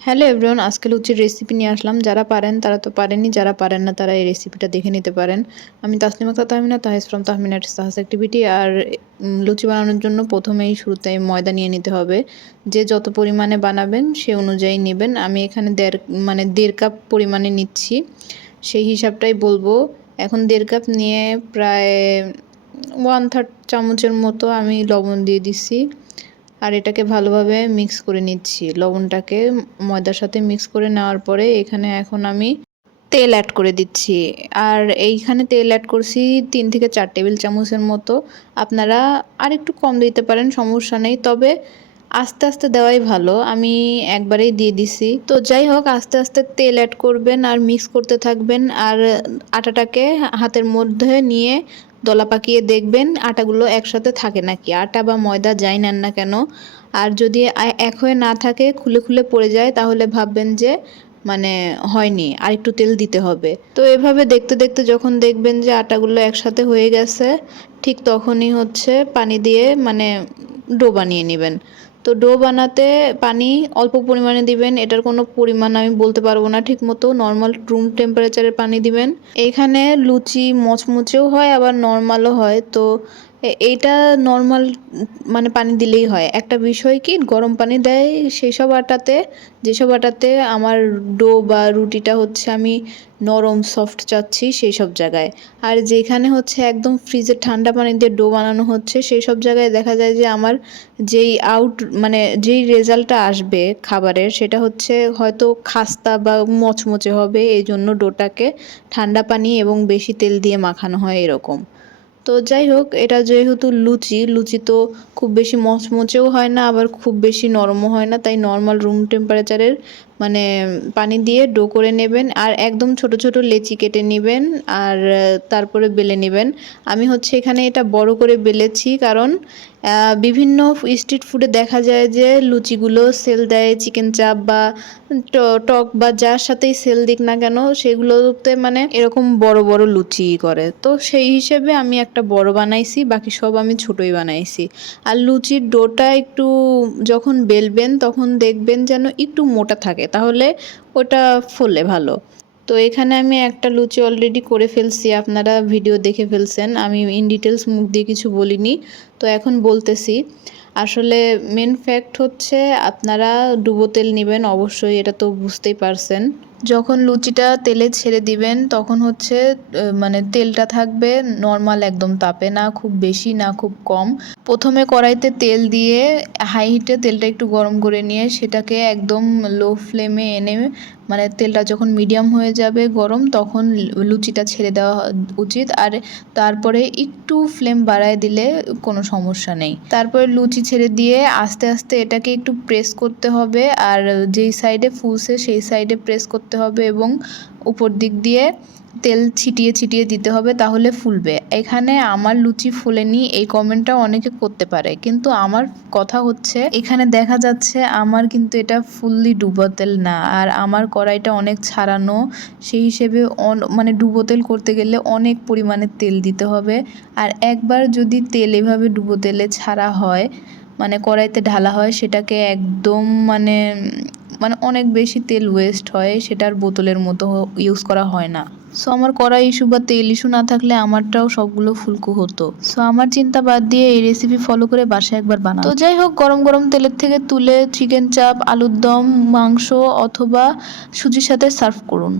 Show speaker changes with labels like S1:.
S1: Hello everyone, আজকে লুচির recipe নিয়ে আসলাম। যারা পারেন, তারা তো পারেনি যারা পারেন না, তারা এই রেসিপিটা দেখে নিতে পারেন। আমি তাসলিমা তাহমিনা, তাহিস ফ্রম তাহমিনাট সাহাস অ্যাক্টিভিটি আর লুচি বানানোর জন্য প্রথমেই শুরুতে ময়দা নিয়ে নিতে হবে। যে যত পরিমাণে বানাবেন, সে অনুযায়ী নেবেন। আমি এখানে দেড় মানে দেড় কাপ পরিমাণে নিচ্ছি। সেই হিসাবটাই বলব। এখন দেড় কাপ নিয়ে প্রায় ওয়ান থার্ড চামচের মতো আমি লবণ দিয়ে দিচ্ছি। আর এটাকে ভালোভাবে মিক্স করে নিচ্ছি। লবণটাকে ময়দার সাথে মিক্স করে নেওয়ার পরে এখানে এখন আমি তেল অ্যাড করে দিচ্ছি। আর এইখানে তেল অ্যাড করছি তিন থেকে চার টেবিল চামচের মতো। আপনারা আর একটু কম দিতে পারেন, সমস্যা নেই। তবে আস্তে আস্তে দেওয়াই ভালো। আমি একবারেই দিয়ে দিছি। তো যাই হোক, আস্তে আস্তে তেল অ্যাড করবেন আর মিক্স করতে থাকবেন। আর আটাটাকে হাতের মধ্যে নিয়ে দলা পাকিয়ে দেখবেন আটাগুলো একসাথে থাকে নাকি। আটা বা ময়দা যাই নেন না কেন, আর যদি এক হয়ে না থাকে, খুলে খুলে পড়ে যায়, তাহলে ভাববেন যে মানে হয়নি, আর একটু তেল দিতে হবে। তো এভাবে দেখতে দেখতে যখন দেখবেন যে আটাগুলো একসাথে হয়ে গেছে, ঠিক তখনই হচ্ছে পানি দিয়ে মানে ডো বানিয়ে নেবেন। তো ডো বানাতে পানি অল্প পরিমাণে দিবেন, এটার কোনো পরিমাণ আমি বলতে পারব না, ঠিক মতো নর্মাল রুম টেম্পারেচারের পানি দিবেন। এখানে লুচি, মচমচেও হয়, আবার নর্মালও হয়। তো এইটা নর্মাল মানে পানি দিলেই হয়। একটা বিষয় কি, গরম পানি দেয় সেই সব আটাতে, যেসব আটাতে আমার ডো বা রুটিটা হচ্ছে আমি নরম সফট চাচ্ছি সেই সব জায়গায়। আর যেখানে হচ্ছে একদম ফ্রিজে ঠান্ডা পানি দিয়ে ডো বানানো হচ্ছে সেই সব জায়গায় দেখা যায় যে আমার যেই আউট মানে যেই রেজাল্টটা আসবে খাবারের সেটা হচ্ছে হয়তো খাস্তা বা মচমচে হবে এই জন্য ডোটাকে ঠান্ডা পানি এবং বেশি তেল দিয়ে মাখানো হয় এরকম। তো যাই হোক, এটা যেহেতু লুচি লুচি তো খুব বেশি মচমচেও হয় না, আবার খুব বেশি নরমও হয় না, তাই নর্মাল রুম টেম্পারেচারের মানে পানি দিয়ে ডো করে নেবেন আর একদম ছোট ছোট লেচি কেটে নেবেন আর তারপরে বেলে নেবেন। আমি হচ্ছে এখানে এটা বড় করে বেলেছি কারণ বিভিন্ন স্ট্রিট ফুডে দেখা যায় যে লুচিগুলো সেল দেয় চিকেন চাপ বা টক বা যার সাথেই সেল দিক না কেন সেগুলোতে মানে এরকম বড় বড় লুচি করে। তো সেই হিসেবে আমি একটা বড় বানাইছি, বাকি সব আমি ছোটই বানাইছি। আর লুচির ডোটা একটু যখন বেলবেন তখন দেখবেন যেন একটু মোটা থাকে। তাহলে ওটা ফোলে ভালো। তো এখানে আমি একটা লুচি অলরেডি করে ফেলছি, আপনারা ভিডিও দেখে ফেলছেন। আমি ইন ডিটেলস মুখ দিয়ে কিছু বলিনি, তো এখন বলতেছি। আসলে মেন ফ্যাক্ট হচ্ছে, আপনারা ডুবো তেল নেবেন, অবশ্যই এটা তো বুঝতেই পারছেন। যখন লুচিটা তেলে ছেড়ে দিবেন, তখন হচ্ছে মানে তেলটা থাকবে নর্মাল একদম তাপে, না খুব বেশি, না খুব কম। প্রথমে কড়াইতে তেল দিয়ে হাই হিটে তেলটা একটু গরম করে নিয়ে সেটাকে একদম লো ফ্লেমে এনে মানে তেলটা যখন মিডিয়াম হয়ে যাবে গরম, তখন লুচিটা ছেড়ে দেওয়া উচিত। আর তারপরে একটু ফ্লেম বাড়ায় দিলে কোনো সমস্যা নেই। তারপরে লুচি ছেড়ে দিয়ে আস্তে আস্তে এটাকে একটু প্রেস করতে হবে। আর যেই সাইডে ফুলছে, সেই সাইডে প্রেস করতে হবে এবং উপর দিক দিয়ে তেল ছিটিয়ে ছিটিয়ে দিতে হবে তাহলে ফুলবে। এখানে আমার লুচি ফুলেনি, এই কমেন্টটা অনেকে করতে পারে। কিন্তু আমার কথা হচ্ছে, এখানে দেখা যাচ্ছে আমার কিন্তু এটা ফুললি ডুবো তেল না। আর আমার কড়াইটা অনেক ছাড়ানো, সেই হিসেবে মানে ডুবো তেল করতে গেলে অনেক পরিমাণে তেল দিতে হবে। আর একবার যদি তেল এভাবে ডুবো তেলে ছাড়া হয় মানে কড়াইতে ঢালা হয়, সেটাকে একদম মানে মানে অনেক বেশি তেল ওয়েস্ট হয়, সেটার বোতলের মতো ইউজ করা হয় না। সো আমার করা ইস্যু বা তেল ইস্যু না থাকলে আমারটাও সবগুলো ফুলকো হতো। সো আমার চিন্তা বাদ দিয়ে এই রেসিপি ফলো করে বাসায় একবার বানাও তো যাই হোক, গরম গরম তেলের থেকে তুলে চিকেন চাপ আলুর দম, মাংস অথবা সুজির সাথে সার্ভ করুন।